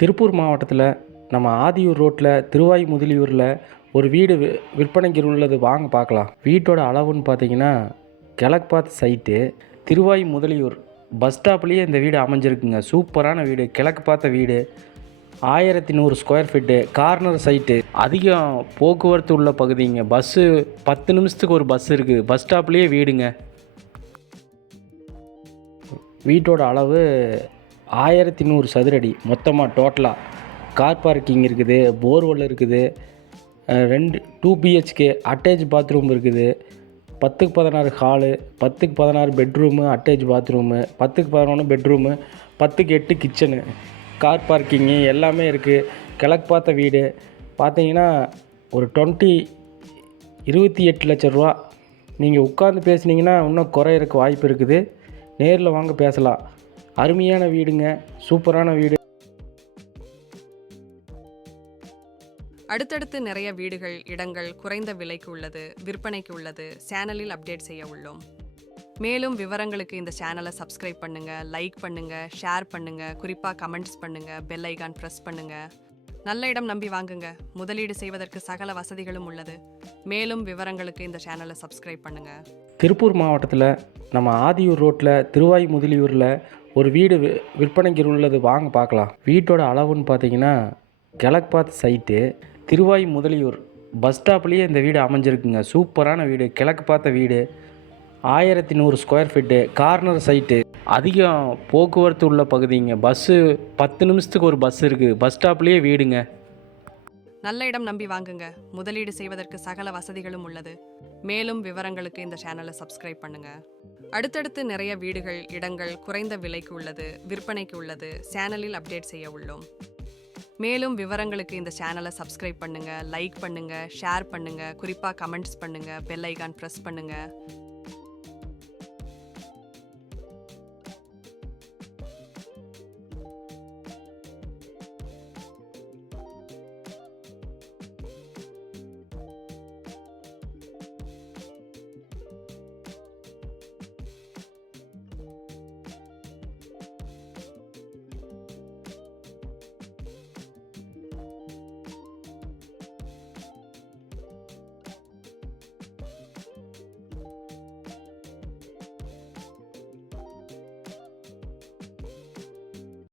திருப்பூர் மாவட்டத்தில் நம்ம ஆதியூர் ரோட்டில் திருவாய்முதலியூரில் ஒரு வீடு விற்பனைக்கு உள்ளது, வாங்க பார்க்கலாம். வீட்டோட அளவுன்னு பார்த்தீங்கன்னா கிழக்கு பார்த்த சைட்டு. திருவாய்முதலியூர் பஸ் ஸ்டாப்லேயே இந்த வீடு அமைஞ்சிருக்குங்க. சூப்பரான வீடு, கிழக்கு பார்த்த வீடு, 1100 ஸ்கொயர் ஃபீட்டு, கார்னர் சைட்டு, அதிகம் போக்குவரத்து உள்ள பகுதிங்க. பஸ்ஸு 10 நிமிஷத்துக்கு ஒரு பஸ் இருக்குது. பஸ் ஸ்டாப்லேயே வீடுங்க. வீட்டோட அளவு 1100 சதுரடி மொத்தமாக டோட்டலாக. கார் பார்க்கிங் இருக்குது, போர்வெல் இருக்குது, 2 பிஹெச்கே அட்டேச் பாத்ரூம் இருக்குது, 10க்கு 16 ஹாலு, 10க்கு 16 பெட்ரூமு, அட்டேச் பாத்ரூமு, 10க்கு 11 பெட்ரூமு, 10க்கு 8 கிச்சனு, கார் பார்க்கிங்கு எல்லாமே இருக்குது. கிழக்கு பார்த்த வீடு பார்த்தீங்கன்னா ஒரு 28 லட்ச ரூபா. நீங்கள் உட்காந்து பேசுனீங்கன்னா இன்னும் குறையிறதுக்கு வாய்ப்பு இருக்குது. நேரில் வாங்க பேசலாம். அருமையான வீடுங்க, சூப்பரான வீடு. அடுத்தடுத்து நிறைய வீடுகள், இடங்கள் குறைந்த விலைக்கு உள்ளது, விற்பனைக்கு உள்ளது, சேனலில் அப்டேட் செய்ய உள்ளோம். மேலும் விவரங்களுக்கு இந்த சேனலை சப்ஸ்கிரைப் பண்ணுங்க, லைக் பண்ணுங்க, ஷேர் பண்ணுங்க, குறிப்பாக கமெண்ட்ஸ் பண்ணுங்க, பெல் ஐகான் ப்ரெஸ் பண்ணுங்க. நல்ல இடம் நம்பி வாங்குங்க. முதலீடு செய்வதற்கு சகல வசதிகளும் உள்ளது. மேலும் விவரங்களுக்கு இந்த சேனலை சப்ஸ்கிரைப் பண்ணுங்க. திருப்பூர் மாவட்டத்தில் நம்ம ஆதியூர் ரோட்டில் திருவாய்முதலியூரில் ஒரு வீடு விற்பனைக்கு உள்ளது, வாங்க பார்க்கலாம். வீட்டோட அளவுன்னு பார்த்தீங்கன்னா கிழக்கு பார்த்த சைட்டு. திருவாய்முதலியூர் பஸ் ஸ்டாப்லேயே இந்த வீடு அமைஞ்சிருக்குங்க. சூப்பரான வீடு, கிழக்கு பார்த்த வீடு, 1100 ஸ்கொயர் ஃபீட்டு, கார்னர் சைட்டு, அதிகம் போக்குவரத்து உள்ள பகுதிங்க. பஸ்ஸு 10 நிமிஷத்துக்கு ஒரு பஸ் இருக்குது. பஸ் ஸ்டாப்லேயே வீடுங்க. நல்ல இடம் நம்பி வாங்குங்க. முதலீடு செய்வதற்கு சகல வசதிகளும் உள்ளது. மேலும் விவரங்களுக்கு இந்த சேனலை சப்ஸ்கிரைப் பண்ணுங்க. அடுத்தடுத்து நிறைய வீடுகள், இடங்கள் குறைந்த விலைக்கு உள்ளது, விற்பனைக்கு உள்ளது, சேனலில் அப்டேட் செய்ய உள்ளோம். மேலும் விவரங்களுக்கு இந்த சேனலை சப்ஸ்கிரைப் பண்ணுங்க, லைக் பண்ணுங்க, ஷேர் பண்ணுங்க, குறிப்பாக கமெண்ட்ஸ் பண்ணுங்க, பெல் ஐகான் ப்ரெஸ் பண்ணுங்க.